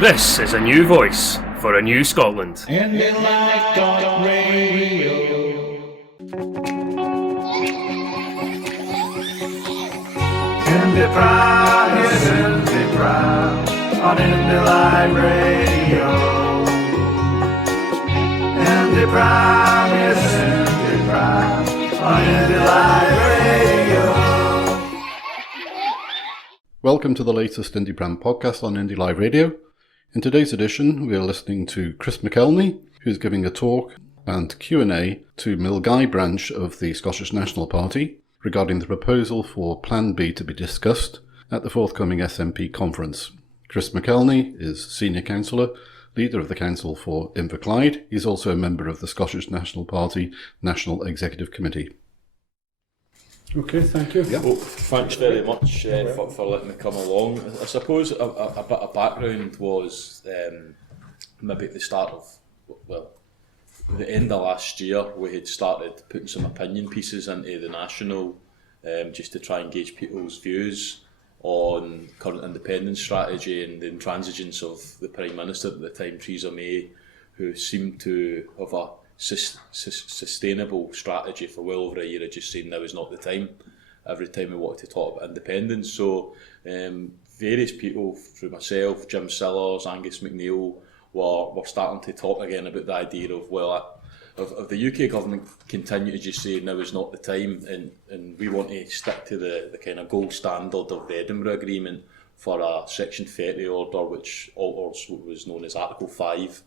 This is a new voice for a new Scotland. IndyLive.Radio. IndyPram, yes, IndyPram on IndyLive.Radio. IndyPram, yes, IndyPram on IndyLive.Radio. Welcome to the latest IndyPram Podcast on IndyLive.Radio. In today's edition, we are listening to Chris McEleny, who's giving a talk and Q&A to Milngavie branch of the Scottish National Party regarding the proposal for Plan B to be discussed at the forthcoming SNP conference. Chris McEleny is Senior Councillor, Leader of the Council for Inverclyde. He's also a member of the Scottish National Party National Executive Committee. Okay, thank you. Yep. Well, thanks very much for letting me come along. I suppose a bit of background was maybe at the start of, the end of last year, we had started putting some opinion pieces into the National just to try and gauge people's views on current independence strategy and the intransigence of the Prime Minister at the time, Theresa May, who seemed to have a sustainable strategy for well over a year of just saying now is not the time every time we wanted to talk about independence. So various people, through myself, Jim Sillars, Angus McNeill, were starting to talk again about the idea of the UK government continue to just say now is not the time, and we want to stick to the kind of gold standard of the Edinburgh Agreement for a Section 30 order which alters what was known as Article 5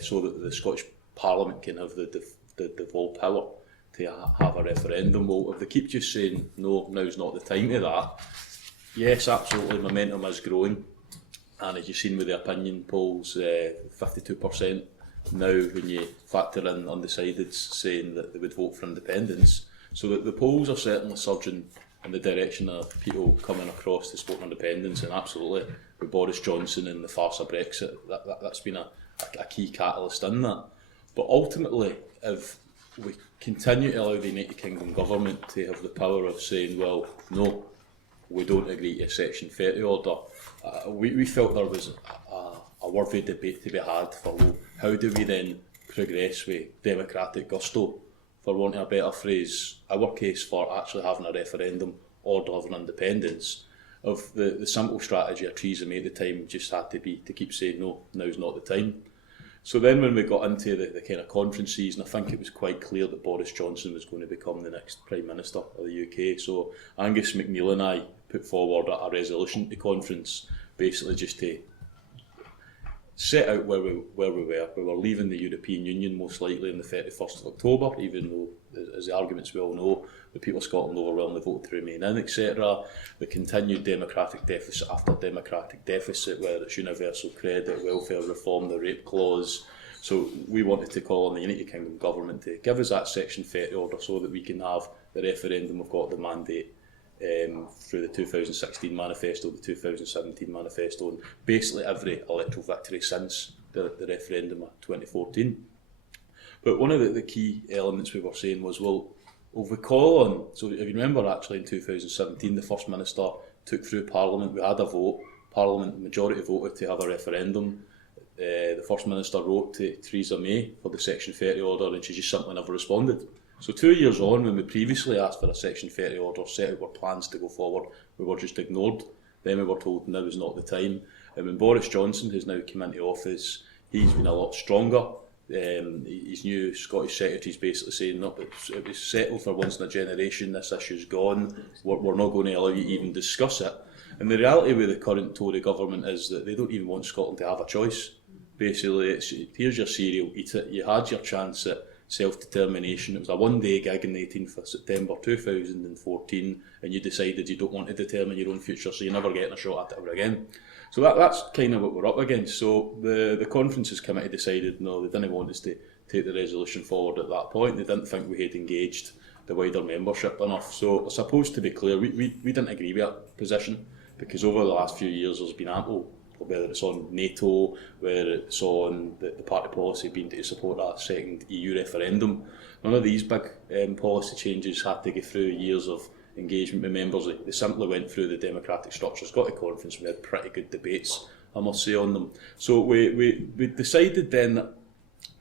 so that the Scottish Parliament can have the full power to have a referendum. Well, if they keep just saying no, now's not the time to that, yes, absolutely, momentum is growing, and as you've seen with the opinion polls, 52% now when you factor in undecideds saying that they would vote for independence. So that the polls are certainly surging in the direction of people coming across to support independence, and absolutely with Boris Johnson and the farce of Brexit, that's been a key catalyst in that. But ultimately, if we continue to allow the United Kingdom government to have the power of saying, well, no, we don't agree to a Section 30 order, we felt there was a worthy debate to be had for, well, how do we then progress with democratic gusto, for wanting a better phrase, our case for actually having a referendum or having independence, of the simple strategy of Theresa May at the time just had to be to keep saying, no, now's not the time. So then when we got into the kind of conference season, I think it was quite clear that Boris Johnson was going to become the next Prime Minister of the UK. So Angus McNeill and I put forward a resolution to conference, basically just to set out where we were. We were leaving the European Union most likely on the 31st of October, even though, as the arguments we all know, the people of Scotland overwhelmingly voted to remain in, etc. The continued democratic deficit after democratic deficit, whether it's universal credit, welfare reform, the rape clause. So we wanted to call on the United Kingdom government to give us that Section 30 order so that we can have the referendum. We've got the mandate through the 2016 manifesto, the 2017 manifesto, and basically every electoral victory since the referendum of 2014. But one of the key elements we were saying was, well, if we call on, so if you remember actually in 2017 the First Minister took through Parliament, we had a vote, Parliament, the majority voted to have a referendum. The First Minister wrote to Theresa May for the Section 30 order, and she just simply never responded. So 2 years on, when we previously asked for a Section 30 order, set out our plans to go forward, we were just ignored. Then we were told now is not the time. And when Boris Johnson has now come into office, he's been a lot stronger. His new Scottish Secretary is basically saying, no, it was settled for once in a generation, this issue's gone, we're not going to allow you to even discuss it. And the reality with the current Tory government is that they don't even want Scotland to have a choice. Basically, here's your cereal, eat it. You had your chance at self-determination. It was a one-day gig on the 18th of September 2014, and you decided you don't want to determine your own future, so you're never getting a shot at it ever again. So that's kind of what we're up against. So the conferences committee decided no, they didn't want us to take the resolution forward at that point. They didn't think we had engaged the wider membership enough. So I suppose, to be clear, we didn't agree with that position, because over the last few years there's been ample, whether it's on NATO, whether it's on the party policy being to support a second EU referendum. None of these big policy changes had to go through years of engagement with members. They simply went through the democratic structures, got to conference, we had pretty good debates I must say, on them. So we decided then that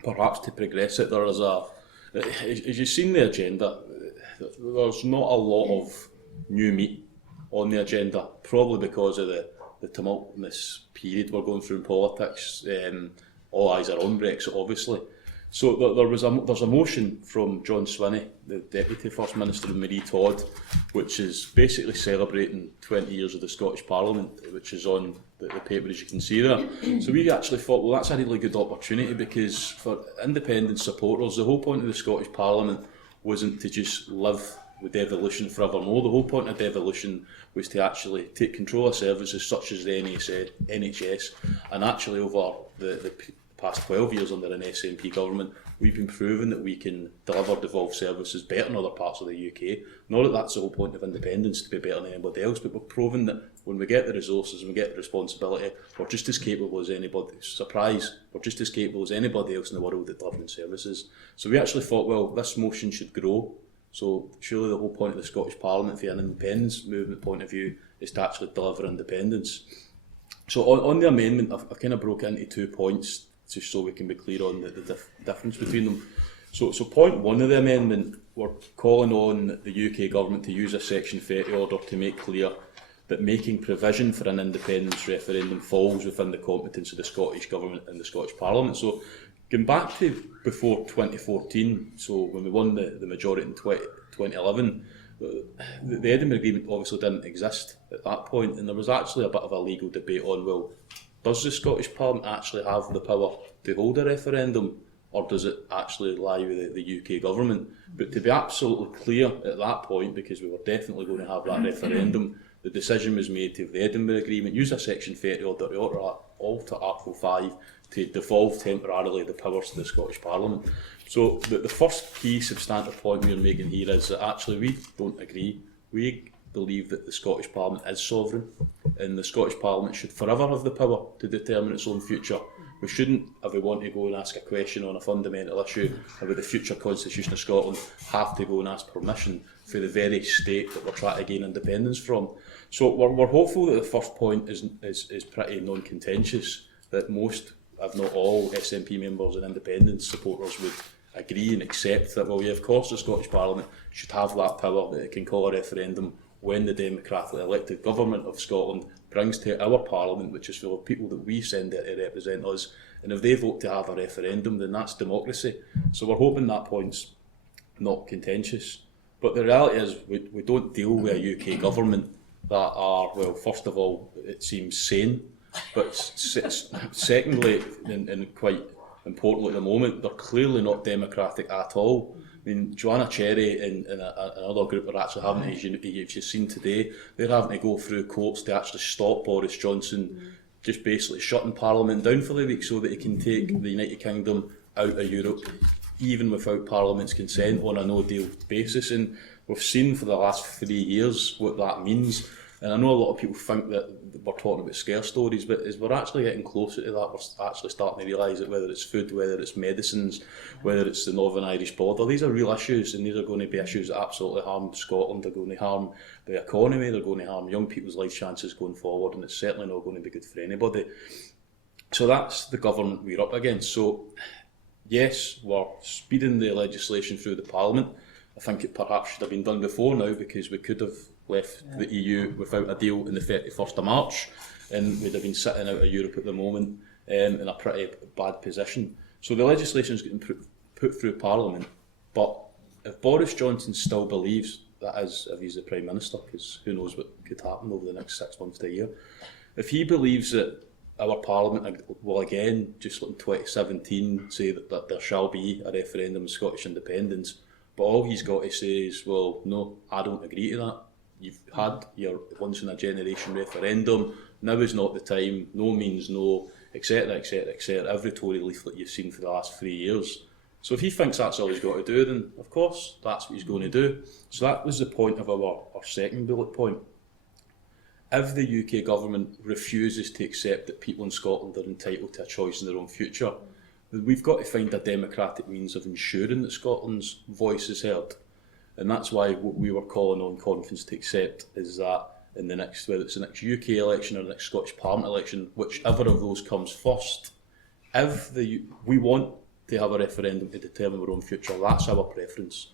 perhaps to progress it, there is as you've seen the agenda, there's not a lot of new meat on the agenda, probably because of the tumultuous period we're going through in politics. All eyes are on Brexit, obviously. So there's a motion from John Swinney, the Deputy First Minister, and Marie Todd, which is basically celebrating 20 years of the Scottish Parliament, which is on the paper, as you can see there. So we actually thought, well, that's a really good opportunity, because for independent supporters, the whole point of the Scottish Parliament wasn't to just live with devolution forevermore. The whole point of devolution was to actually take control of services such as the NHS, and actually over the past 12 years under an SNP government, we've been proving that we can deliver devolved services better in other parts of the UK. Not that that's the whole point of independence, to be better than anybody else, but we've proven that when we get the resources and we get the responsibility, we're just as capable as anybody. Surprise, we're just as capable as anybody else in the world at delivering services. So we actually thought, well, this motion should grow. So surely the whole point of the Scottish Parliament, from an independence movement point of view, is to actually deliver independence. So on the amendment, I've kind of broke it into 2 points, just so we can be clear on the difference between them. So point 1 of the amendment, we're calling on the UK government to use a Section 30 order to make clear that making provision for an independence referendum falls within the competence of the Scottish Government and the Scottish Parliament. So going back to before 2014, so when we won the majority in 2011, the Edinburgh Agreement obviously didn't exist at that point, and there was actually a bit of a legal debate on, well, does the Scottish Parliament actually have the power to hold a referendum, or does it actually lie with the UK government? But to be absolutely clear at that point, because we were definitely going to have that referendum, the decision was made to have the Edinburgh Agreement use a Section 30 order to alter Article 5 to devolve temporarily the powers to the Scottish Parliament. So the first key substantive point we're making here is that actually we don't agree. We believe that the Scottish Parliament is sovereign, and the Scottish Parliament should forever have the power to determine its own future. We shouldn't, if we want to go and ask a question on a fundamental issue about the future constitution of Scotland, have to go and ask permission for the very state that we're trying to gain independence from. So we're hopeful that the first point is pretty non-contentious, that most, if not all, SNP members and independence supporters would agree and accept that, well, yeah, of course the Scottish Parliament should have that power, that it can call a referendum when the democratically elected government of Scotland brings to our Parliament, which is full of people that we send there to represent us, and if they vote to have a referendum, then that's democracy. So we're hoping that point's not contentious. But the reality is we don't deal with a UK government that are, well, first of all, it seems sane, but secondly, and quite importantly at the moment, they're clearly not democratic at all. I mean, Joanna Cherry and another group are actually having to, if you've seen today, they're having to go through courts to actually stop Boris Johnson just basically shutting Parliament down for the week so that he can take the United Kingdom out of Europe, even without Parliament's consent, on a no-deal basis. And we've seen for the last 3 years what that means. And I know a lot of people think that we're talking about scare stories, but as we're actually getting closer to that, we're actually starting to realise that whether it's food, whether it's medicines, whether it's the Northern Irish border, these are real issues, and these are going to be issues that absolutely harm Scotland. They're going to harm the economy, they're going to harm young people's life chances going forward, and it's certainly not going to be good for anybody. So that's the government we're up against. So yes, we're speeding the legislation through the Parliament. I think it perhaps should have been done before now, because we could have left the EU without a deal on the 31st of March, and we'd have been sitting out of Europe at the moment in a pretty bad position. So the legislation is getting put through Parliament, but if Boris Johnson still believes, that is, if he's the Prime Minister, because who knows what could happen over the next 6 months to a year, if he believes that our Parliament will again, just like in 2017, say that there shall be a referendum on Scottish independence, but all he's got to say is, well, no, I don't agree to that. You've had your once-in-a-generation referendum, now is not the time, no means no, etc, etc, etc, every Tory leaflet you've seen for the last 3 years. So if he thinks that's all he's got to do, then of course that's what he's going to do. So that was the point of our second bullet point. If the UK government refuses to accept that people in Scotland are entitled to a choice in their own future, then we've got to find a democratic means of ensuring that Scotland's voice is heard. And that's why what we were calling on conference to accept is that in the next, whether it's the next UK election or the next Scottish Parliament election, whichever of those comes first, if we want to have a referendum to determine our own future, that's our preference.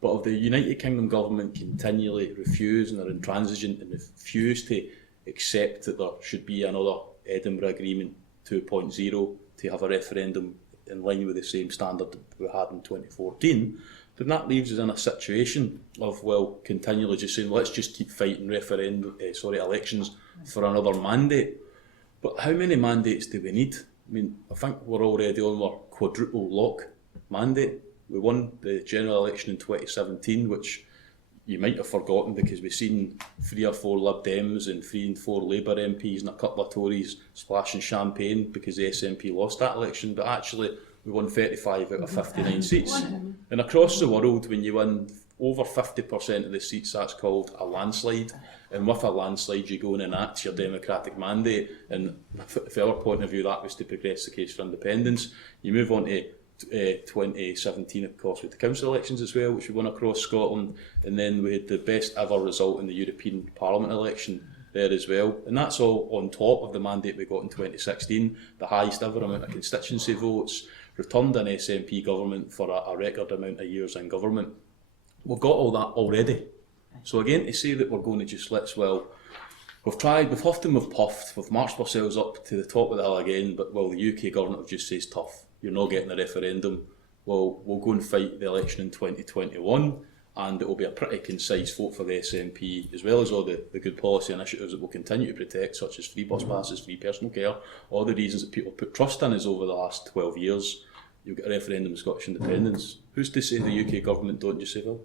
But if the United Kingdom government continually refuse and are intransigent and refuse to accept that there should be another Edinburgh Agreement 2.0 to have a referendum in line with the same standard that we had in 2014, then that leaves us in a situation of, well, continually just saying, let's just keep fighting elections for another mandate. But how many mandates do we need? I mean, I think we're already on our quadruple lock mandate. We won the general election in 2017, which you might have forgotten because we've seen 3 or 4 Lib Dems and 3 and 4 Labour MPs and a couple of Tories splashing champagne because the SNP lost that election, but actually we won 35 out of 59 seats. And across the world, when you win over 50% of the seats, that's called a landslide. And with a landslide, you go and enact your democratic mandate. And from our point of view, that was to progress the case for independence. You move on to 2017, of course, with the council elections as well, which we won across Scotland, and then we had the best ever result in the European Parliament election there as well, and that's all on top of the mandate we got in 2016, the highest ever amount of constituency votes, returned an SNP government for a record amount of years in government. We've got all that already. So again, to say that we're going to just we've tried, we've huffed and we've puffed, we've marched ourselves up to the top of the hill again, but well, the UK government have just says tough. You're not getting a referendum. Well, we'll go and fight the election in 2021, and it will be a pretty concise vote for the SNP, as well as all the good policy initiatives that we'll continue to protect, such as free bus passes, free personal care, all the reasons that people put trust in us over the last 12 years. You'll get a referendum on Scottish independence. Who's to say the UK government don't just say, well,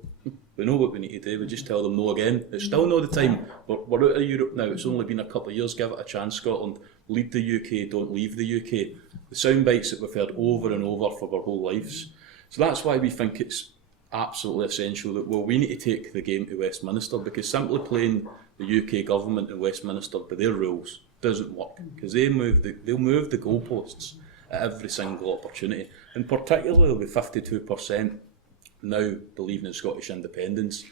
we know what we need to do, we just tell them no again. It's still not the time. We're out of Europe now, it's only been a couple of years, give it a chance, Scotland. Lead the UK, don't leave the UK. The sound bites that we've heard over and over for our whole lives. So that's why we think it's absolutely essential that, well, we need to take the game to Westminster, because simply playing the UK government in Westminster by their rules doesn't work, because they'll move the goalposts at every single opportunity, and particularly with 52% now believing in Scottish independence.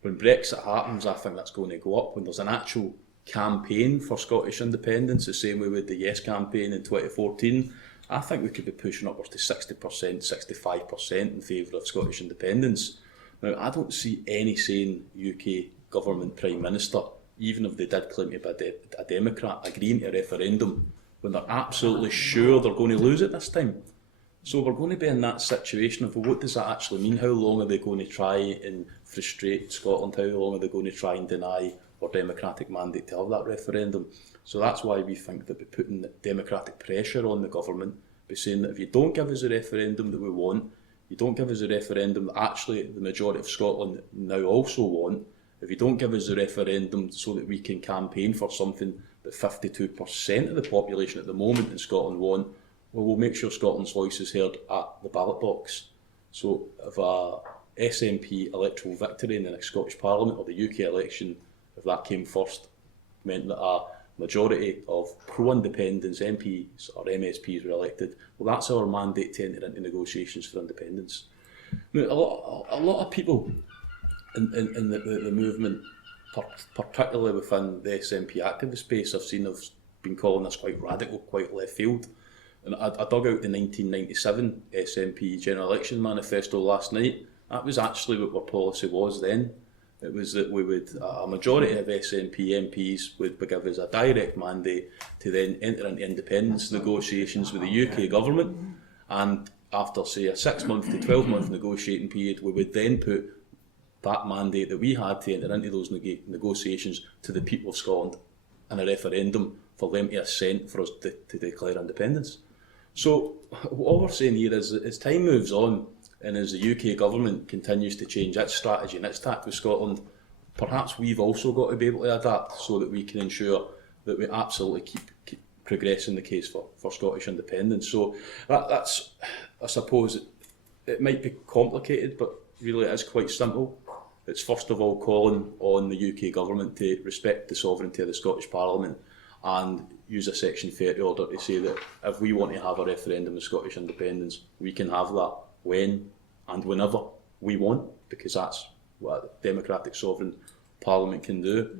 When Brexit happens, I think that's going to go up. When there's an actual campaign for Scottish independence, the same way with the Yes campaign in 2014, I think we could be pushing upwards to 60%, 65% in favour of Scottish independence. Now, I don't see any sane UK government Prime Minister, even if they did claim to be a Democrat, agreeing to a referendum when they're absolutely sure they're going to lose it this time. So we're going to be in that situation of, well, what does that actually mean? How long are they going to try and frustrate Scotland? How long are they going to try and deny our democratic mandate to have that referendum? So that's why we think that we're putting democratic pressure on the government by saying that if you don't give us a referendum that we want, you don't give us a referendum that actually the majority of Scotland now also want, if you don't give us a referendum so that we can campaign for something that 52% of the population at the moment in Scotland want, well, we'll make sure Scotland's voice is heard at the ballot box. So if a SNP electoral victory in the next Scottish Parliament or the UK election, if that came first, meant that a majority of pro-independence MPs or MSPs were elected, well, that's our mandate to enter into negotiations for independence. Now, a lot of people in the movement, particularly within the SNP activist space, I've been calling this quite radical, quite left field. And I dug out the 1997 SNP General Election Manifesto last night. That was actually what our policy was then. It was that a majority of SNP MPs would be given a direct mandate to then enter into independence negotiations with the UK government, and after, say, a 6-month to 12-month negotiating period, we would then put that mandate that we had to enter into those negotiations to the people of Scotland in a referendum for them to assent for us to declare independence. So all we're saying here is that as time moves on, and as the UK government continues to change its strategy and its tact with Scotland, perhaps we've also got to be able to adapt so that we can ensure that we absolutely keep progressing the case for Scottish independence. So that's, I suppose, it might be complicated, but really it is quite simple. It's first of all calling on the UK government to respect the sovereignty of the Scottish Parliament and use a Section 30 order to say that if we want to have a referendum of Scottish independence, we can have that when and whenever we want, because that's what a democratic sovereign parliament can do.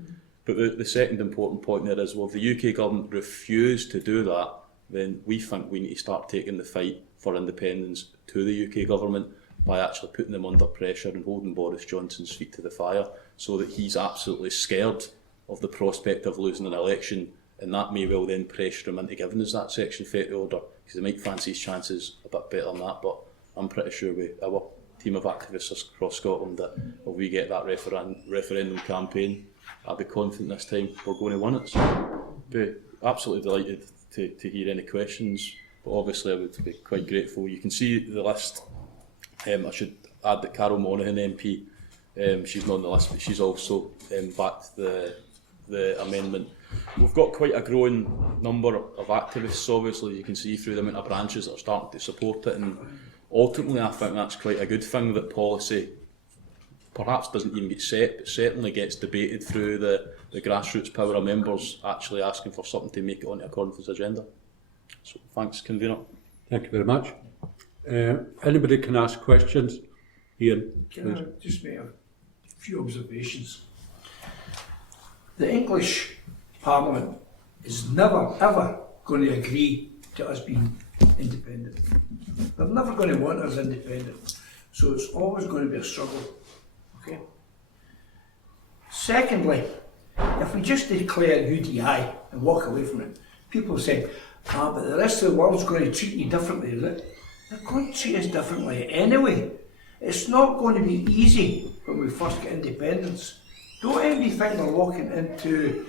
But the second important point there is, well, if the UK government refuse to do that, then we think we need to start taking the fight for independence to the UK government by actually putting them under pressure and holding Boris Johnson's feet to the fire, so that he's absolutely scared of the prospect of losing an election, and that may well then pressure him into giving us that Section 30 order, because he might fancy his chances a bit better than that. But I'm pretty sure with our team of activists across Scotland that if we get that referendum campaign, I'll be confident this time we're going to win it. So I'd be absolutely delighted to hear any questions, but obviously I would be quite grateful. You can see the list. I should add that Carol Monaghan MP, she's not on the list, but she's also backed the amendment. We've got quite a growing number of activists, obviously. You can see through the amount of branches that are starting to support it, and ultimately I think that's quite a good thing, that policy perhaps doesn't even get set, but certainly gets debated through the grassroots power of members actually asking for something to make it onto a conference agenda. So thanks, convener. Thank you very much. Anybody can ask questions. Ian, Can I just make a few observations? The English Parliament is never ever going to agree to us being independent. They're never going to want us independent. So it's always going to be a struggle. Okay. Secondly, if we just declare UDI and walk away from it, people say, but the rest of the world's going to treat you differently, is it? They're going to treat us differently anyway. It's not going to be easy when we first get independence. Don't anybody think they're walking into,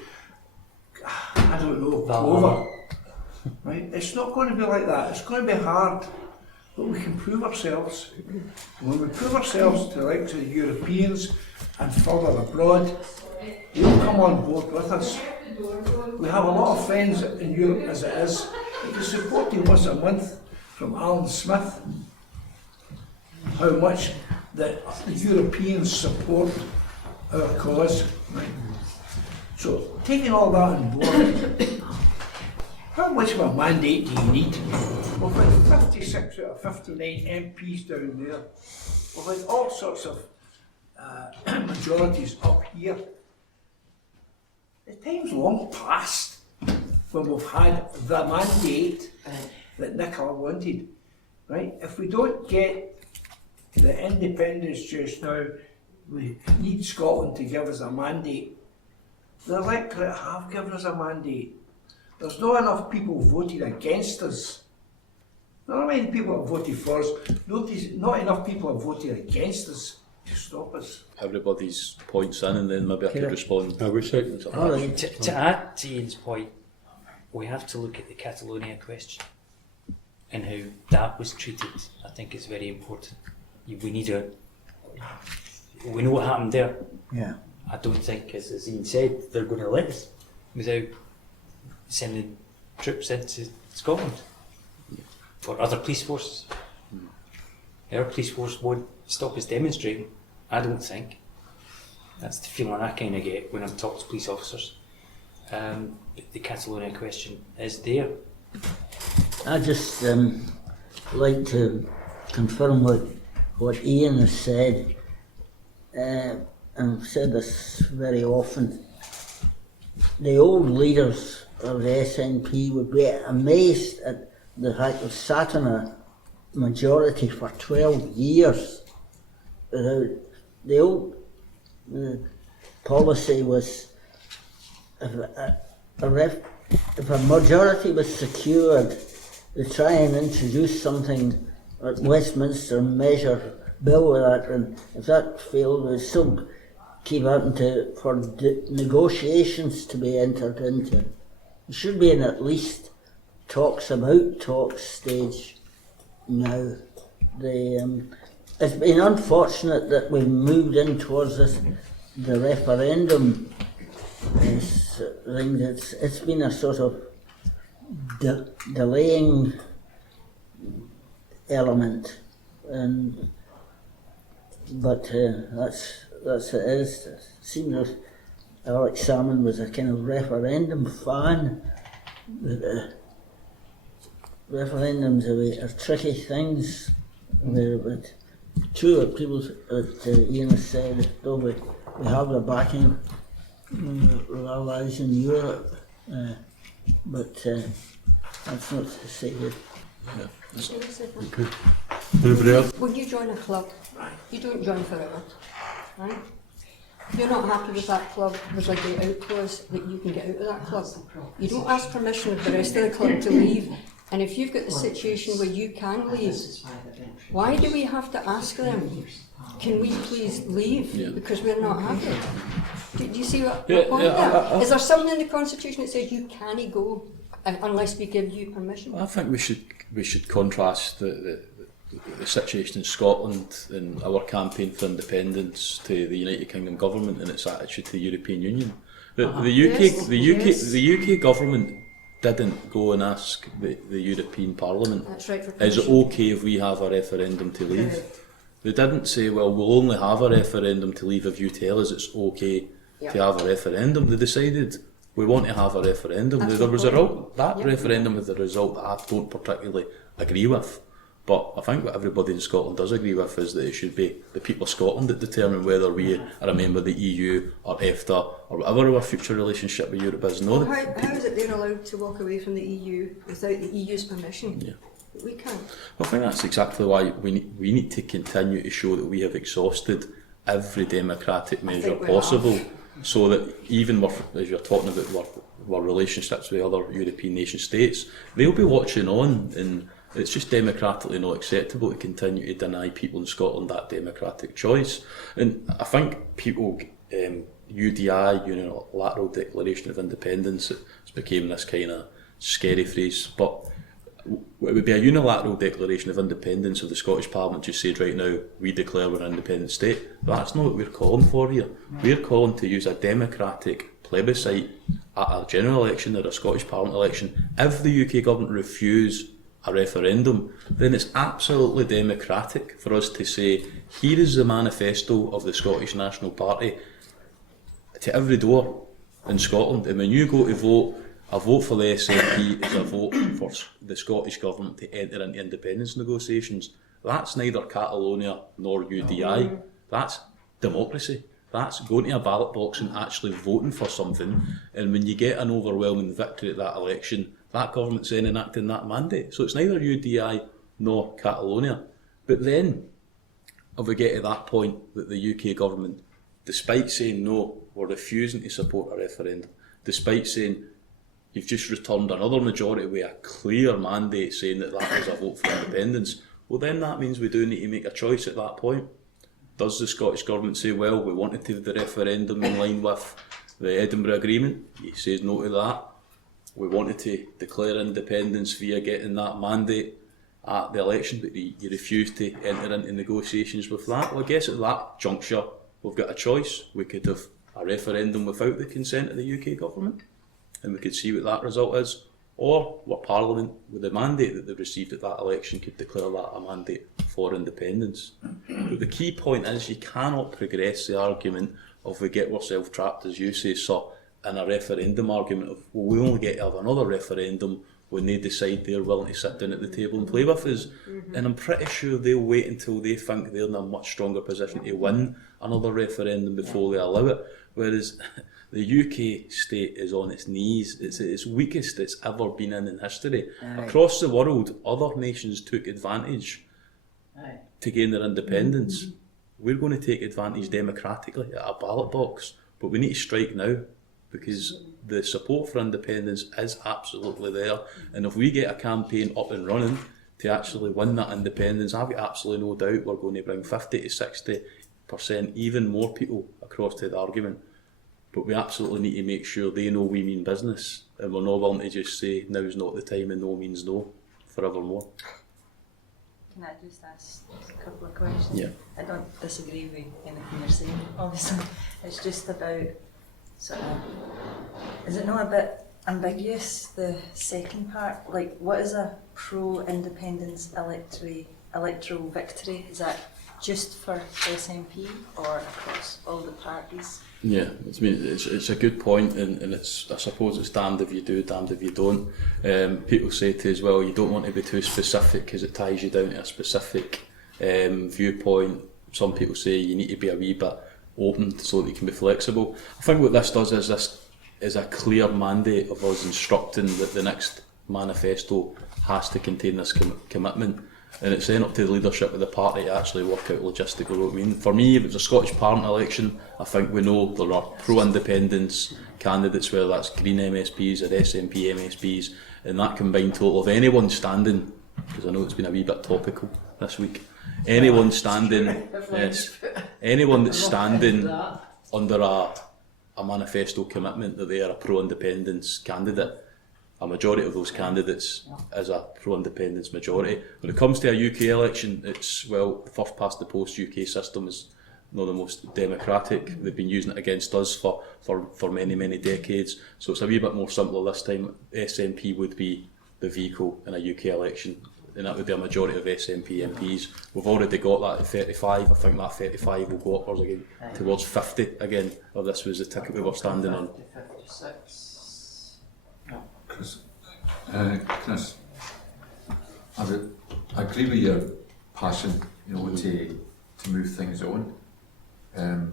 I don't know, Clover. Right? It's not going to be like that. It's going to be hard, but we can prove ourselves. When we prove ourselves to the likes of the Europeans and further abroad, they'll come on board with us. We have a lot of friends in Europe as it is. You can support them once a month from Alan Smith, how much the Europeans support our cause. Right? So, taking all that on board, how much of a mandate do you need? We've got 56 out of 59 MPs down there. We've got all sorts of majorities up here. The time's long past when we've had the mandate that Nicola wanted, right? If we don't get the independence just now, we need Scotland to give us a mandate. The electorate have given us a mandate. There's not enough people voted against us. Not many people have voted for us. Not enough people have voted against us to stop us. Everybody's points in, and then maybe I could respond. I wish I To add to Ian's point, we have to look at the Catalonia question and how that was treated. I think it's very important. We know what happened there. Yeah. I don't think, as Ian said, they're going to let us without sending troops into Scotland or other police forces. Our police force won't stop us demonstrating, I don't think. That's the feeling I kind of get when I'm talking to police officers. But the Catalonia question is there. I just like to confirm what Ian has said, and I've said this very often. The old leaders of the SNP would be amazed at the fact of sat in a majority for 12 years. The old policy was if a majority was secured, to try and introduce something at Westminster measure bill with that, and if that failed, we'd still keep having for negotiations to be entered into. It should be in at least talks stage now. It's been unfortunate that we've moved in towards the referendum thing. It's been a sort of delaying element, but that's it is. It seems that Alex Salmon was a kind of referendum fan. Referendums are tricky things. But true, people, Ian has said, though we have the backing Our allies in Europe, but that's not to say that. Anybody else? When you join a club, you don't join forever, right? If you're not happy with that club, there's a get out clause that you can get out of that club. You don't ask permission of the rest of the club to leave. And if you've got the situation where you can leave, why do we have to ask them, can we please leave because we're not happy? Do you see what my point there? Is there something in the Constitution that says you can't go unless we give you permission? I think we should contrast the situation in Scotland and our campaign for independence to the United Kingdom government and its attitude to the European Union. The UK government didn't go and ask the European Parliament, That's right, is it okay if we have a referendum to leave? They didn't say, well, we'll only have a referendum to leave if you tell us it's okay to have a referendum. They decided we want to have a referendum. There was that referendum was the result that I don't particularly agree with. But I think what everybody in Scotland does agree with is that it should be the people of Scotland that determine whether we are a member of the EU or EFTA or whatever our future relationship with Europe is. How is it they're allowed to walk away from the EU without the EU's permission? Yeah. We can't. Well, I think that's exactly why we need to continue to show that we have exhausted every democratic measure possible, so that even as you're talking about our relationships with other European nation states, they'll be watching on, and it's just democratically not acceptable to continue to deny people in Scotland that democratic choice. And I think people, UDI, Unilateral Declaration of Independence, it's became this kind of scary phrase, but it would be a unilateral declaration of independence of the Scottish Parliament just said right now, we declare we're an independent state. But that's not what we're calling for here. We're calling to use a democratic plebiscite at a general election or a Scottish Parliament election. If the UK government refuse a referendum, then it's absolutely democratic for us to say, here is the manifesto of the Scottish National Party to every door in Scotland. And when you go to vote, a vote for the SNP is a vote for the Scottish Government to enter into independence negotiations. That's neither Catalonia nor UDI. That's democracy. That's going to a ballot box and actually voting for something. And when you get an overwhelming victory at that election, that government's then enacting that mandate. So it's neither UDI nor Catalonia. But then, if we get to that point that the UK government, despite saying no, we're refusing to support a referendum, despite saying you've just returned another majority with a clear mandate saying that was a vote for independence, well then that means we do need to make a choice at that point. Does the Scottish Government say, well, we wanted to have the referendum in line with the Edinburgh Agreement? He says no to that. We wanted to declare independence via getting that mandate at the election, but you refused to enter into negotiations with that. Well, I guess at that juncture, we've got a choice. We could have a referendum without the consent of the UK Government, and we could see what that result is, or what Parliament, with the mandate that they received at that election, could declare that a mandate for independence. But the key point is you cannot progress the argument of we get ourselves trapped, as you say, sir, in a referendum argument of, well, we only get to have another referendum when they decide they're willing to sit down at the table and play with us. And I'm pretty sure they'll wait until they think they're in a much stronger position to win another referendum before they allow it. Whereas the UK state is on its knees. It's its weakest it's ever been in history. Across the world, other nations took advantage to gain their independence. We're going to take advantage democratically at a ballot box, but we need to strike now, because the support for independence is absolutely there. And if we get a campaign up and running to actually win that independence, I've got absolutely no doubt we're going to bring 50 to 60%, even more people across to the argument. But we absolutely need to make sure they know we mean business, and we're not willing to just say now's not the time and no means no forevermore. Can I just ask a couple of questions? Yeah. I don't disagree with anything you're saying, obviously. It's just about sort of, is it not a bit ambiguous, the second part? Like, what is a pro-independence electoral victory? Is that just for SNP or across all the parties? Yeah, it's a good point, and it's, I suppose it's damned if you do, damned if you don't. People say to us, well, you don't want to be too specific because it ties you down to a specific viewpoint. Some people say you need to be a wee bit opened so that it can be flexible. I think what this does is a clear mandate of us instructing that the next manifesto has to contain this commitment, and it's then up to the leadership of the party to actually work out logistically what it means. For me, if it's a Scottish Parliament election, I think we know there are pro-independence candidates, whether that's Green MSPs or SNP MSPs, and that combined total of anyone standing, because I know it's been a wee bit topical this week, anyone standing, yes, anyone that's standing under a manifesto commitment that they are a pro-independence candidate, a majority of those candidates is a pro-independence majority. When it comes to a UK election, it's, well, the first past the post UK system is not the most democratic. They've been using it against us for many, many decades. So it's a wee bit more simpler this time. SNP would be the vehicle in a UK election, and that would be a majority of SNP MPs. We've already got that at 35. I think that 35 will go upwards again towards 50 again, or this was the ticket we were standing on. 56. Chris, I agree with your passion, to move things on, and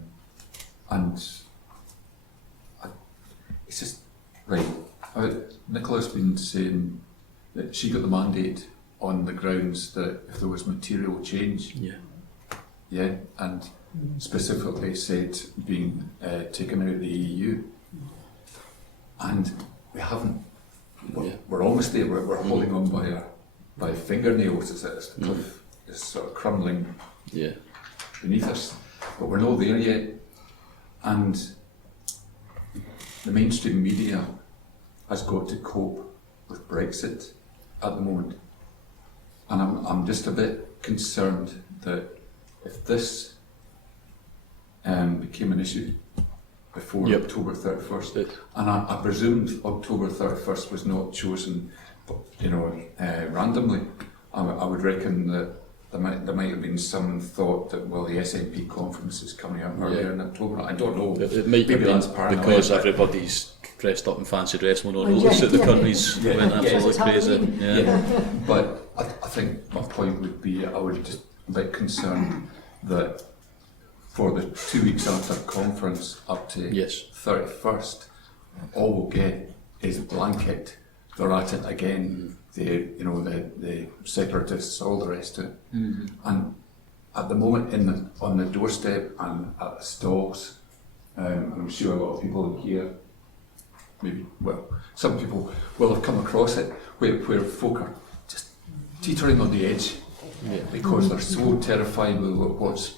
it's just right. Nicola's been saying that she got the mandate on the grounds that if there was material change, and specifically said being taken out of the EU, and we haven't. We're almost there. We're holding on by fingernails as the cliff is sort of crumbling beneath us, but we're not there yet. And the mainstream media has got to cope with Brexit at the moment, and I'm just a bit concerned that if this became an issue before October 31st, and I presumed October 31st was not chosen, randomly. I would reckon that there might have been some thought that, well, the SNP conference is coming up earlier in October. I don't know. It might be because everybody's dressed up in fancy dress. We'll not notice that the country's went absolutely crazy. But I think my point would be, I would just a bit concerned that for the 2 weeks after conference up to 31st, all we'll get is blanket. They're at it again. The separatists, all the rest of it. And at the moment, on the doorstep and at the stalls, and I'm sure a lot of people here, some people will have come across it, where folk are just teetering on the edge because they're so terrified with what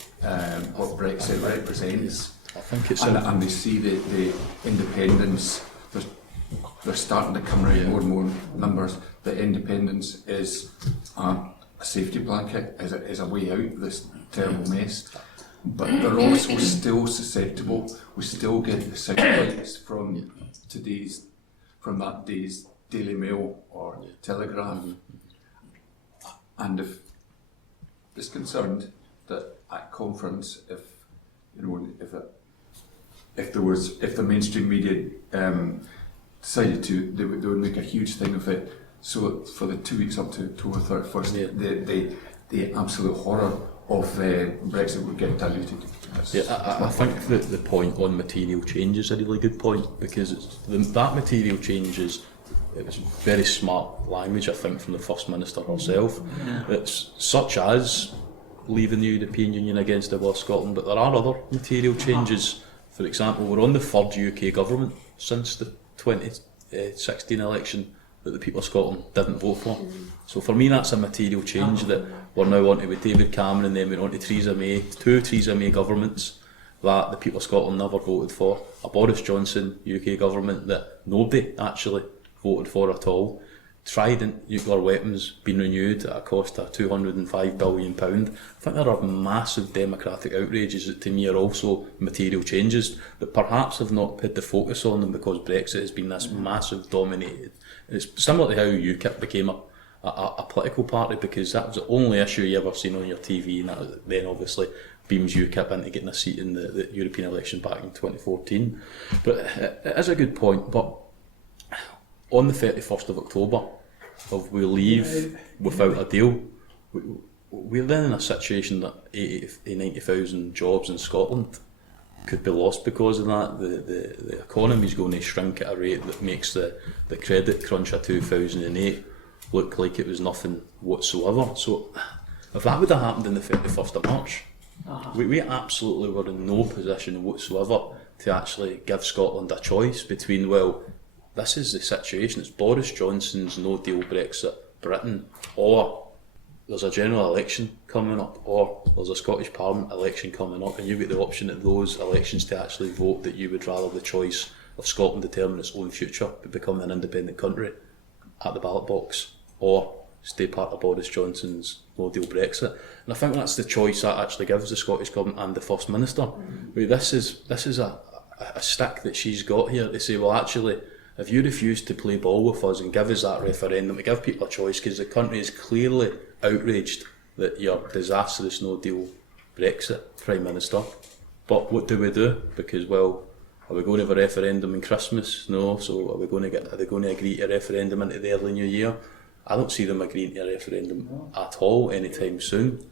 Brexit represents. I think it's and they see the independence. They're starting to come around more and more numbers. The independence is a safety blanket, is a way out of this terrible mess. But they're also still susceptible. We still get the soundbites from that day's Daily Mail or Telegraph. And if it's concerned that at conference, if the mainstream media decided to, they would make a huge thing of it. So for the 2 weeks up to October 31st, the absolute horror of Brexit would get diluted. I think that the point on material change is a really good point, because that material change it was very smart language, I think, from the First Minister herself. It's such as leaving the European Union against the will of Scotland, but there are other material changes. For example, we're on the third UK government since the 2016 election that the people of Scotland didn't vote for. So for me, that's a material change that we're now on to with David Cameron, then we're on to Theresa May, two Theresa May governments that the people of Scotland never voted for, a Boris Johnson UK government that nobody actually voted for at all, Trident nuclear weapons being renewed at a cost of £205 billion. I think there are massive democratic outrages that to me are also material changes that perhaps have not put the focus on them because Brexit has been this massive dominated. It's similar to how UKIP became a political party, because that was the only issue you ever seen on your TV, and that then obviously beams UKIP into getting a seat in the European election back in 2014. But it is a good point, but on the 31st of October, if we leave without a deal, we're then in a situation that 80,000 90,000 jobs in Scotland could be lost because of that. The economy's going to shrink at a rate that makes the credit crunch of 2008 look like it was nothing whatsoever. So if that would have happened in the 31st of March, we absolutely were in no position whatsoever to actually give Scotland a choice between, well, this is the situation, it's Boris Johnson's no-deal Brexit Britain, or there's a general election coming up, or there's a Scottish Parliament election coming up, and you get the option at those elections to actually vote that you would rather the choice of Scotland determine its own future, to become an independent country at the ballot box, or stay part of Boris Johnson's no-deal Brexit. And I think that's the choice that actually gives the Scottish Government and the First Minister. This is a stick that she's got here to say, well, actually, if you refuse to play ball with us and give us that referendum, to give people a choice, because the country is clearly outraged that your disastrous no-deal Brexit Prime Minister. But what do we do? Because, well, are we going to have a referendum in Christmas? No. So are they going to agree to a referendum into the early new year? I don't see them agreeing to a referendum at all anytime soon.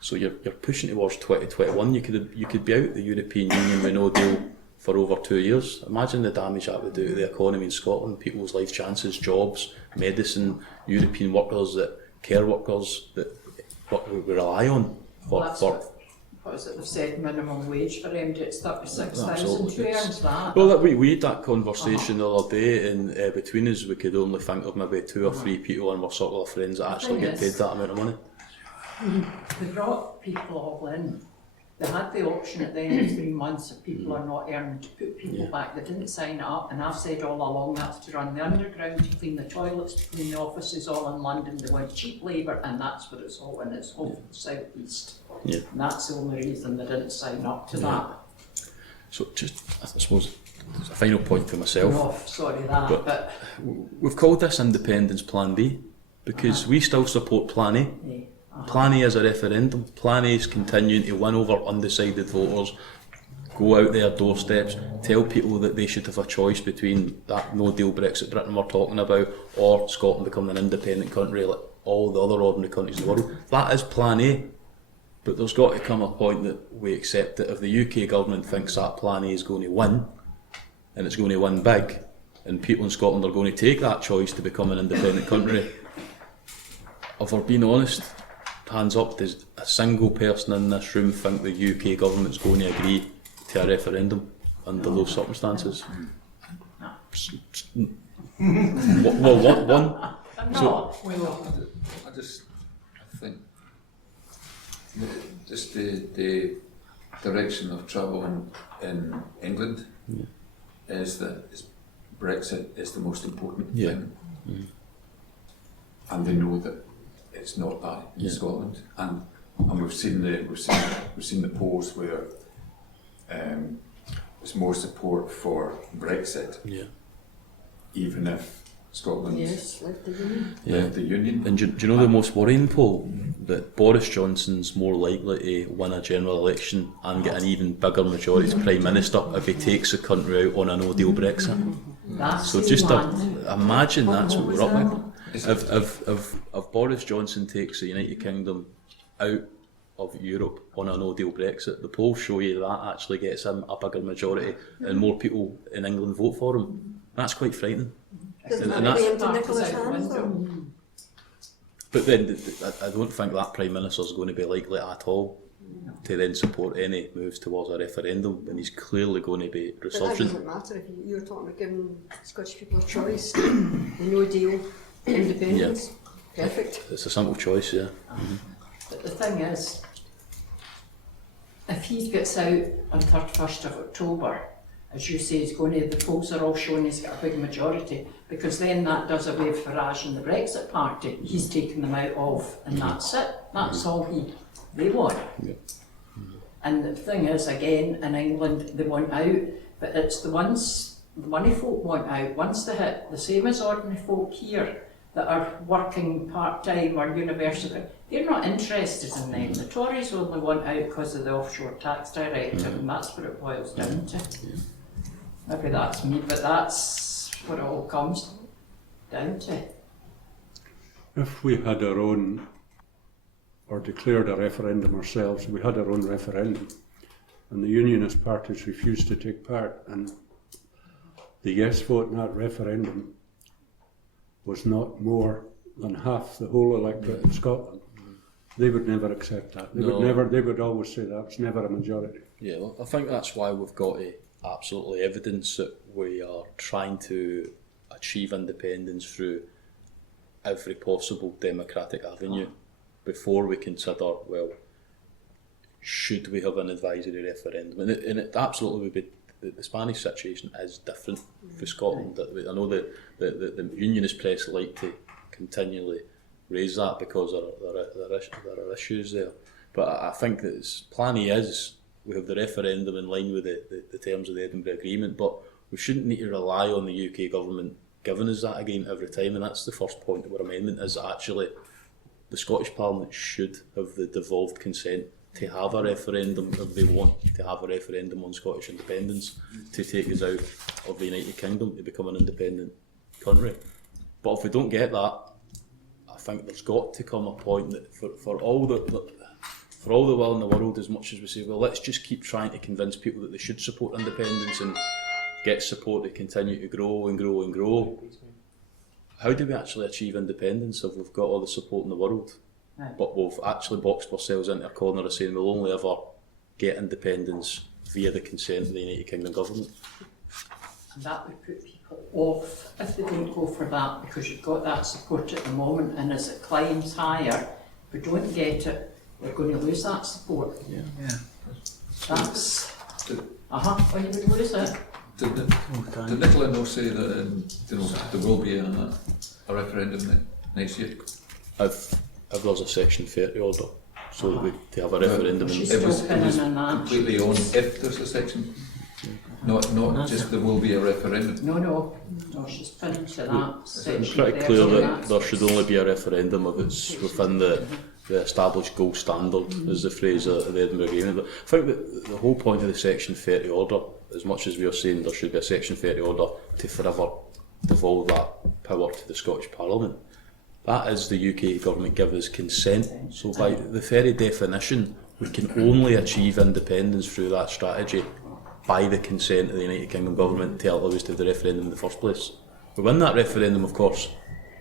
So you're pushing towards 2021. You could be out of the European Union with no deal for over 2 years. Imagine the damage that would do to the economy in Scotland, people's life chances, jobs, medicine, European workers, care workers that we rely on what is it, they've said minimum wage for MD, it's 36,000, who earns that? Well, we had that conversation the other day, and between us we could only think of maybe 2 or 3 people in our circle of friends that actually get paid that amount of money. They brought people all in. They had the option at the end of 3 months if people are not earning to put people back. They didn't sign up, and I've said all along that's to run the underground, to clean the toilets, to clean the offices all in London. They want cheap labour, and that's what it's all in. It's all South East. Yeah. And that's the only reason they didn't sign up to that. So just, I suppose, a final point for myself. No, sorry but we've called this Independence Plan B because we still support Plan A. Yeah. Plan A is a referendum. Plan A is continuing to win over undecided voters, go out their doorsteps, tell people that they should have a choice between that no-deal Brexit Britain we're talking about or Scotland becoming an independent country like all the other ordinary countries in the world. That is Plan A. But there's got to come a point that we accept that if the UK government thinks that Plan A is going to win, and it's going to win big, and people in Scotland are going to take that choice to become an independent country, if we're being honest, hands up, does a single person in this room think the UK government's going to agree to a referendum under those circumstances? Well, one. So, I think just the direction of travel in England is that Brexit is the most important thing, and they know that it's not that in Scotland, and we've seen the polls where there's more support for Brexit, even if Scotland left the Union. And do you know the most worrying poll? That Boris Johnson's more likely to win a general election and get an even bigger majority as Prime Minister if he takes the country out on a no-deal Brexit. So just imagine that's what we're up with. If Boris Johnson takes the United Kingdom out of Europe on a no-deal Brexit, the polls show you that actually gets him a bigger majority and more people in England vote for him. That's quite frightening. But then I don't think that Prime Minister is going to be likely at all to then support any moves towards a referendum when he's clearly going to be resurgent. But that doesn't matter if you're talking about giving Scottish people a choice, no deal, independence, perfect. It's a simple choice, But the thing is, if he gets out on 31st of October, as you say, the polls are all showing he's got a big majority, because then that does away with Farage and the Brexit Party. He's taken them out of, and that's it. That's all they want. And the thing is, again, in England, they want out, but it's the money folk want out. Once they hit, the same as ordinary folk here that are working part-time or university, they're not interested in them. The Tories only want out because of the offshore tax directive, and that's what it boils down to. Maybe that's me, but that's what it all comes down to. If we had our own, or declared a referendum ourselves, we had our own referendum, and the unionist parties refused to take part, and the yes vote in that referendum was not more than half the whole electorate in Scotland. They would never accept that. They would always say that was never a majority. Yeah, well, I think that's why we've got to absolutely evidence that we are trying to achieve independence through every possible democratic avenue before we consider, well, should we have an advisory referendum? And it absolutely would be, the Spanish situation is different for Scotland. I know the unionist press like to continually raise that because there are issues there. But I think that plan A is we have the referendum in line with the terms of the Edinburgh Agreement, but we shouldn't need to rely on the UK government giving us that again every time, and that's the first point of our amendment, is that actually the Scottish Parliament should have the devolved consent to have a referendum if they want to have a referendum on Scottish independence to take us out of the United Kingdom to become an independent country. But if we don't get that, I think there's got to come a point that for all the will in the world, as much as we say, well, let's just keep trying to convince people that they should support independence and get support to continue to grow and grow and grow. How do we actually achieve independence if we've got all the support in the world, but we've actually boxed ourselves into a corner of saying we'll only ever get independence via the consent of the United Kingdom government? And that would put people off if they don't go for that, because you've got that support at the moment, and as it climbs higher, if we don't get it, we're going to lose that support. Yeah. That's... well, you would lose it. Did Nicola no say that there will be a referendum next year? If there's a Section 30 order, so that we to have a referendum. It was completely on if there's a section, not just there will be a referendum. No, she's pinned to that section. It's pretty clear that there should only be a referendum if it's within the established gold standard, is the phrase of the Edinburgh Agreement. But I think that the whole point of the Section 30 order, as much as we are saying there should be a Section 30 order to forever devolve that power to the Scottish Parliament, that is the UK government give us consent. So by the very definition, we can only achieve independence through that strategy by the consent of the United Kingdom government to allow us to have the referendum in the first place. We win that referendum, of course,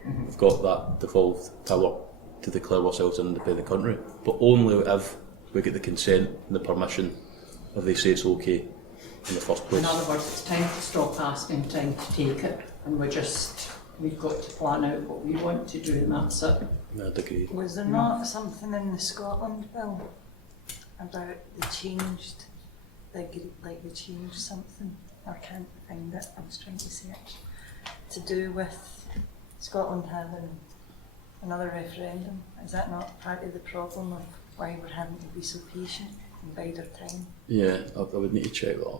we've got that devolved power to declare ourselves an independent country, but only if we get the consent and the permission if they say it's okay in the first place. In other words, it's time to stop asking, time to take it, and we've got to plan out what we want to do, and that's it. I'd agree. Was there not something in the Scotland bill about they changed something? I can't find it, I was trying to search. To do with Scotland having another referendum. Is that not part of the problem of why we're having to be so patient and bide our time? Yeah, I would need to check that.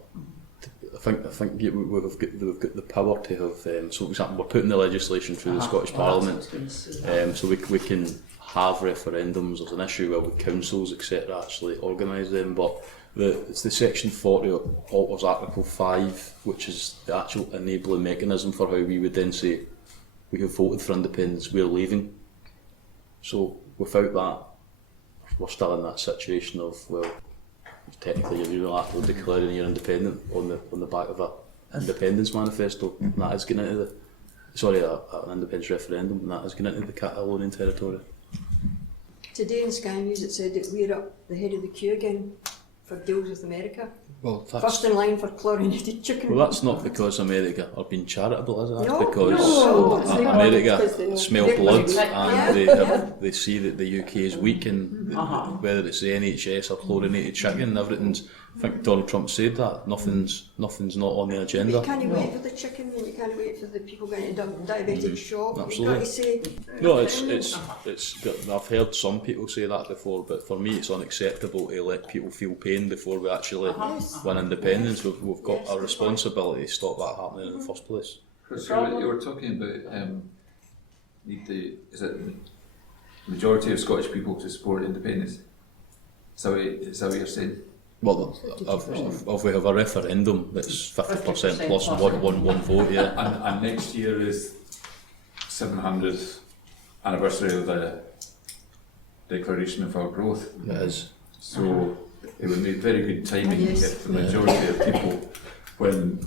I think we've got the power to have. So, for example, we're putting the legislation through the Scottish Parliament, so we can have referendums. There's an issue where with councils, etc., actually organise them. But it's the Section 40 alters Article 5, which is the actual enabling mechanism for how we would then say we have voted for independence, we're leaving. So without that, we're still in that situation of, well, technically you're unilaterally declaring you're independent on the back of an independence manifesto, and that is getting into an independence referendum, and that is getting into the Catalonian territory. Today in Sky News it said that we're up the head of the queue again for deals with America. Well, first in line for chlorinated chicken. Well, that's not because America are being charitable, is it? That's No, because America because they know smell they're blood bloody and they see that the UK is weak, and whether it's the NHS or chlorinated chicken, everything's. I think Donald Trump said that nothing's not on the agenda. You can't wait for the chicken, and you can't wait for the people going to diabetic shock. Absolutely. You've got to say, No, it's. I've heard some people say that before, but for me, it's unacceptable to let people feel pain before we actually win independence. We've got a responsibility to stop that happening in the first place. Chris, you were talking about is it the majority of Scottish people to support independence? Is that what you're saying? Well, if we have a referendum that's 50% plus one vote, yeah. And next year is 700th anniversary of the Declaration of Our Growth. It is. So it would be very good timing if the majority of people, when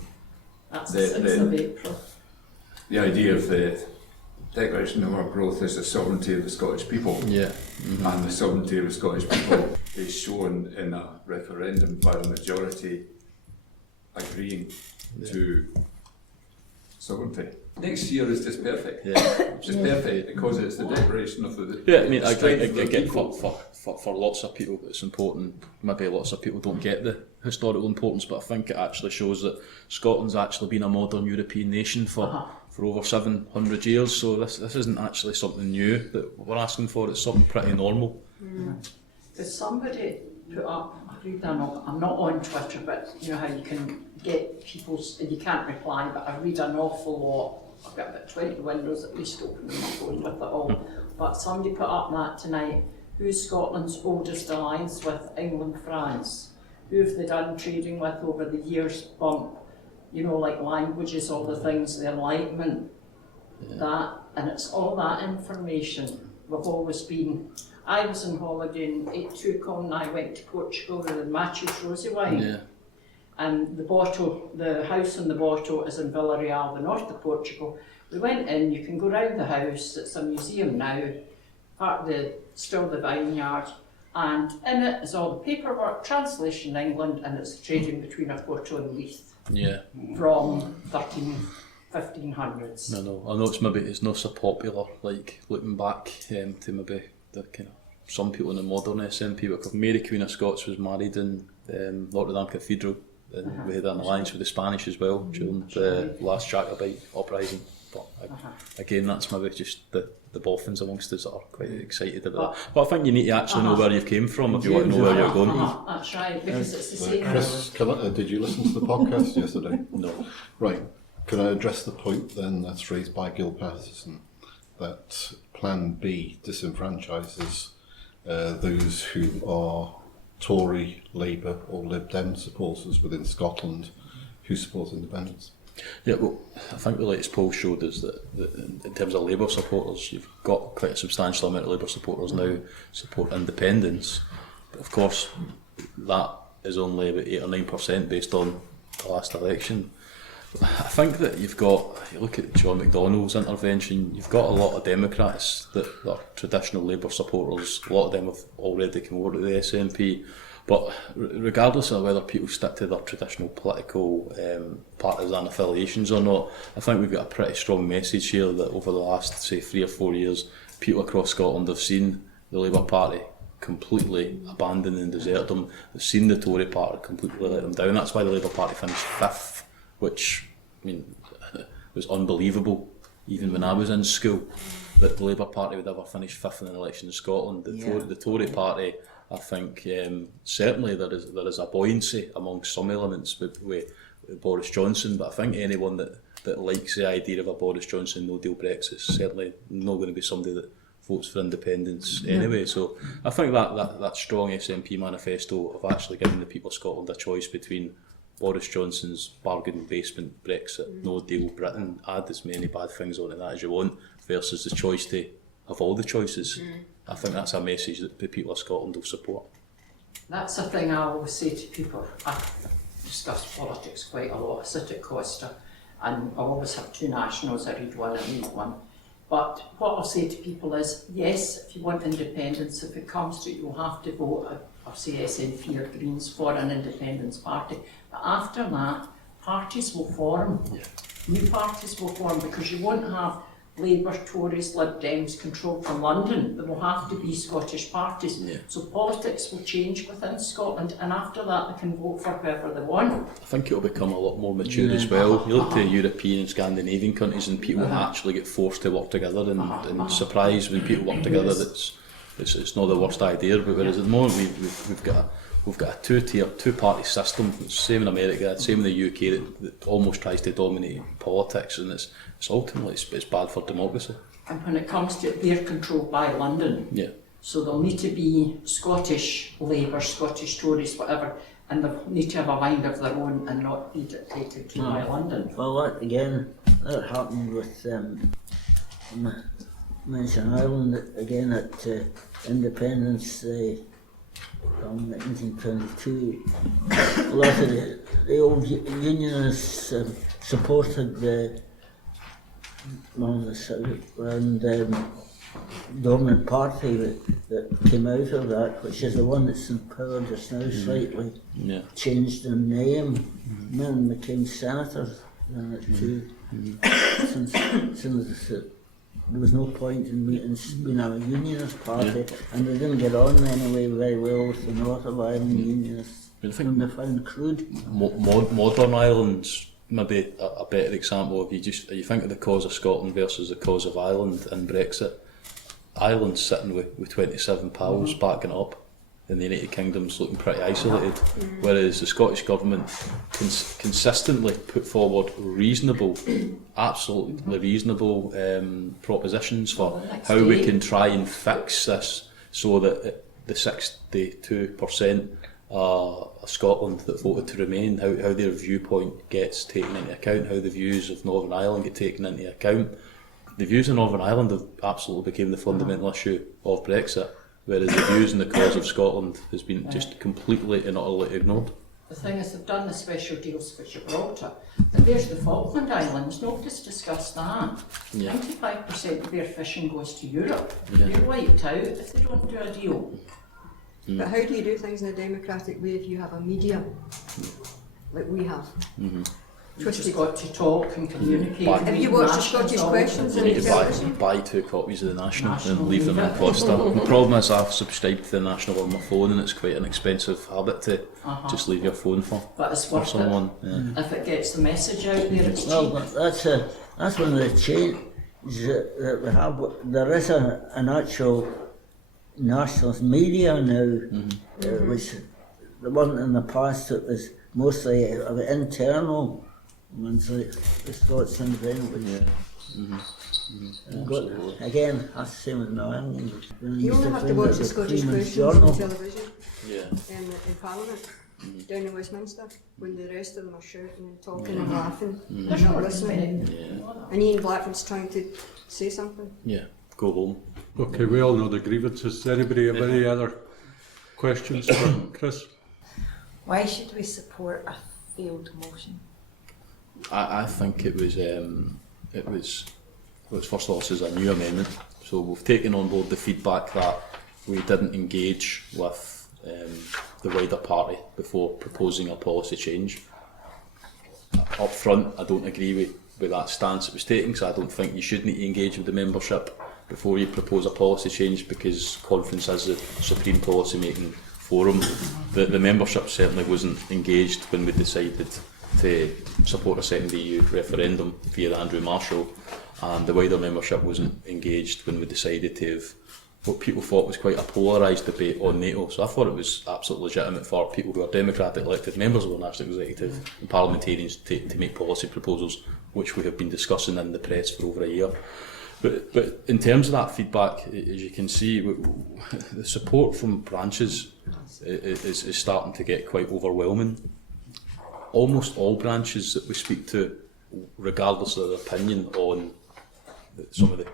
That's the 6th of April. the idea of the Declaration of Our Growth is the sovereignty of the Scottish people, and the sovereignty of the Scottish people is shown in a referendum by the majority agreeing to sovereignty. Next year is just perfect. It's just perfect because it's the declaration of the. I mean, I get for lots of people it's important. Maybe lots of people don't get the historical importance, but I think it actually shows that Scotland's actually been a modern European nation for over 700 years. So this isn't actually something new that we're asking for. It's something pretty normal. There's somebody put up, I'm not on Twitter, but you know how you can get people's, you can't reply, but I read an awful lot. I've got about 20 windows at least open on my phone with it all. But somebody put up that tonight, who's Scotland's oldest alliance with England, France? Who have they done trading with over the years? Bump, you know, like languages, all the things, the Enlightenment, that, and it's all that information. We've always been. I was on holiday in 82 and I went to Portugal with the Matheus Rosé wine. And the house in the bottle is in Villarreal, the north of Portugal. We went in, you can go round the house, it's a museum now, part of still the vineyard, and in it is all the paperwork, translation in England, and it's trading between a Porto and Leith. From 1500s. No, I know it's not so popular, like looking back to maybe the kind of some people in the modern SNP, but Mary Queen of Scots was married in Notre Dame Cathedral, and we had an alliance with the Spanish as well during the last Jacobite uprising. But again, that's maybe just the boffins amongst us that are quite excited about that. But I think you need to actually know where you've came from if you want to know where you're going. That's right, because it's the same. Chris, did you listen to the podcast yesterday? No. Right. Can I address the point then that's raised by Gil Patterson, that Plan B disenfranchises those who are Tory, Labour or Lib Dem supporters within Scotland who support independence? Yeah, well, I think the latest poll showed us that in terms of Labour supporters, you've got quite a substantial amount of Labour supporters now support independence. But of course, that is only about 8 or 9% based on the last election. I think that you look at John McDonnell's intervention, you've got a lot of Democrats that are traditional Labour supporters. A lot of them have already come over to the SNP. But regardless of whether people stick to their traditional political partisan affiliations or not, I think we've got a pretty strong message here that over the last, say, 3 or 4 years, people across Scotland have seen the Labour Party completely abandon and desert them. They've seen the Tory Party completely let them down. That's why the Labour Party finished 5th, which, I mean, was unbelievable. Even when I was in school, that the Labour Party would ever finish 5th in an election in Scotland. The Tory Party, I think certainly there is a buoyancy amongst some elements with Boris Johnson, but I think anyone that likes the idea of a Boris Johnson no-deal Brexit is certainly not going to be somebody that votes for independence anyway. So I think that strong SNP manifesto of actually giving the people of Scotland a choice between Boris Johnson's bargain basement Brexit, no-deal Britain, add as many bad things onto that as you want, versus the choice to have all the choices. I think that's a message that the people of Scotland will support. That's the thing I always say to people. I discuss politics quite a lot. I sit at Costa and I always have 2 nationals. I read one and read one. But what I'll say to people is, yes, if you want independence, if it comes to it, you'll have to vote, or say SNP or Greens, for an independence party. But after that, parties will form. New parties will form, because you won't have Labour, Tories, Lib Dems controlled from London. There will have to be Scottish parties. So politics will change within Scotland, and after that they can vote for whoever they want. I think it'll become a lot more mature as well. You look to European and Scandinavian countries and people actually get forced to work together, and surprised when people work together it's not the worst idea. But whereas at the moment we've got a two-party system, same in America, same in the UK, that almost tries to dominate politics, and it's ultimately it's bad for democracy. And when it comes to it, they're controlled by London. So they'll need to be Scottish Labour, Scottish Tories, whatever, and they'll need to have a mind of their own and not be dictated to by London. Well, that happened with Mansion Island again at independence. from 1922, a lot of the old unionists supported the dominant party that came out of that, which is the one that's in power just now, slightly changed their name. Men became senators too. Since there was no point in being a unionist party, and they didn't get on anyway very well with the North of Ireland unionists, whom they found crude. Modern Ireland's maybe a better example. If you think of the cause of Scotland versus the cause of Ireland and Brexit, Ireland's sitting with 27 pals backing up, and the United Kingdom's looking pretty isolated, whereas the Scottish Government consistently put forward absolutely reasonable propositions for how we can try and fix this so that the 62% of Scotland that voted to remain, how their viewpoint gets taken into account, how the views of Northern Ireland get taken into account. The views of Northern Ireland have absolutely become the fundamental issue of Brexit, whereas the views in the cause of Scotland has been just completely and utterly ignored. The thing is, they've done the special deals for Gibraltar, but there's the Falkland Islands. Nobody's discussed that. 95% of their fishing goes to Europe. They're wiped out if they don't do a deal. But how do you do things in a democratic way if you have a media like we have? You've just got to talk and communicate. Have you watched the Scottish Questions You on need television? to buy 2 copies of the National and leave them in Gloucester. The problem is I've subscribed to the National on my phone, and it's quite an expensive habit to just leave your phone for someone. If it gets the message out there, it's Well, cheap. but that's one of the changes that we have. There is an actual nationalist media now, which there wasn't in the past. It was mostly internal ones like the Scots Independent. Again, that's the same as in Ireland. You only have to watch the Scottish Questions on television in Parliament, down in Westminster, when the rest of them are shouting and talking and laughing. They're not listening. And Ian Blackford's trying to say something. Go home. Okay, we all know the grievances. Does anybody have any other questions for Chris? Why should we support a failed motion? I think it was first of all, this is a new amendment, so we've taken on board the feedback that we didn't engage with the wider party before proposing a policy change. Up front, I don't agree with that stance it was taken, because I don't think you should need to engage with the membership before you propose a policy change, because conference is the supreme policy making forum. The membership certainly wasn't engaged when we decided to support a second EU referendum via the Andrew Marshall, and the wider membership wasn't engaged when we decided to have what people thought was quite a polarised debate on NATO. So I thought it was absolutely legitimate for people who are democratic elected members of the National Executive and parliamentarians to make policy proposals, which we have been discussing in the press for over a year. But in terms of that feedback, as you can see, the support from branches is starting to get quite overwhelming. Almost all branches that we speak to, regardless of their opinion on some of the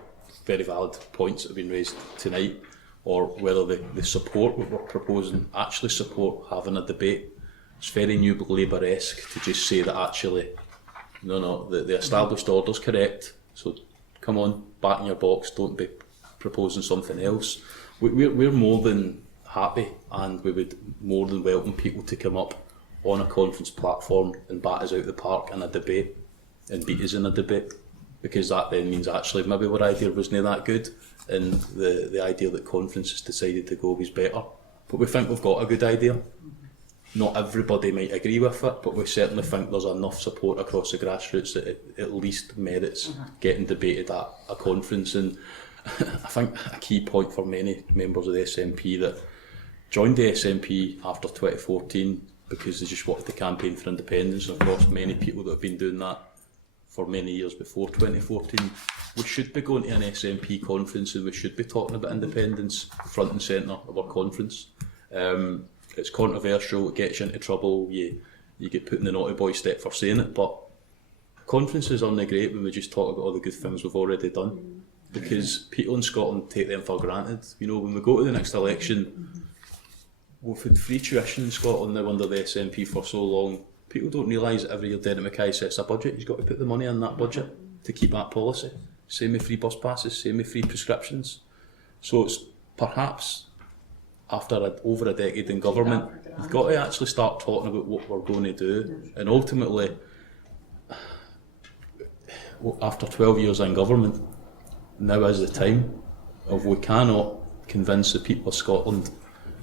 very valid points that have been raised tonight, or whether they support what we're proposing, actually support having a debate. It's very New Labour-esque to just say that actually, no, the established order's correct, so come on, back in your box, don't be proposing something else. We're more than happy, and we would more than welcome people to come up on a conference platform and bat us out the park in a debate and beat us in a debate, because that then means actually maybe our idea wasn't that good and the idea that conference has decided to go was better. But we think we've got a good idea. Not everybody might agree with it, but we certainly think there's enough support across the grassroots that it at least merits getting debated at a conference. And I think a key point for many members of the SNP that joined the SNP after 2014 because they just wanted to campaign for independence, and of course many people that have been doing that for many years before 2014, we should be going to an SNP conference and we should be talking about independence front and centre of our conference. It's controversial, it gets you into trouble, you get put in the naughty boy step for saying it, but conferences aren't great when we just talk about all the good things we've already done, because people in Scotland take them for granted. You know, when we go to the next election, we've had free tuition in Scotland now under the SNP for so long. People don't realise that every year Derek Mackay sets a budget. He's got to put the money in that budget to keep that policy. Same with free bus passes, same with free prescriptions. So it's perhaps after over a decade in government, we've got to actually start talking about what we're going to do. And ultimately, after 12 years in government, now is the time of we cannot convince the people of Scotland.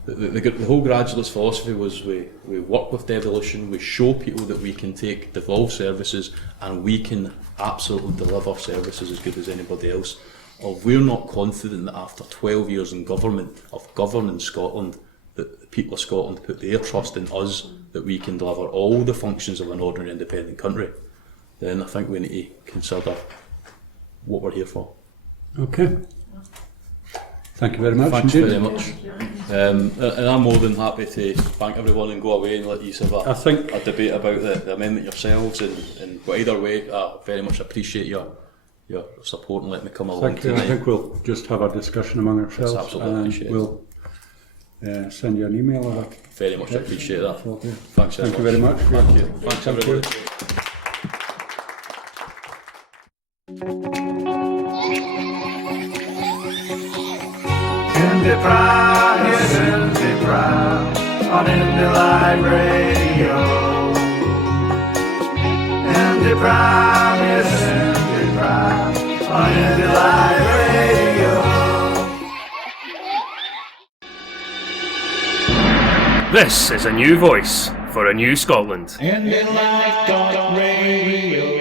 The whole gradualist philosophy was we work with devolution, we show people that we can take devolved services and we can absolutely deliver services as good as anybody else. Or we're not confident that after 12 years in government, of governing Scotland, that the people of Scotland put their trust in us, that we can deliver all the functions of an ordinary independent country, then I think we need to consider what we're here for. Okay. Thank you very much. Thanks very much. And I'm more than happy to thank everyone and go away and let you have a debate about the amendment yourselves. But either way, I very much appreciate your support and letting me come along tonight. I think we'll just have a discussion among ourselves. That's absolutely and we'll send you an email. Or very much appreciate that. Thanks Thank you very much. Thank you. Thanks everybody. IndyPram, yes, IndyPram, on IndyLive.Radio. IndyPram, yes, IndyPram, on IndyLive.Radio. This is a new voice for a new Scotland. IndyLive.Radio.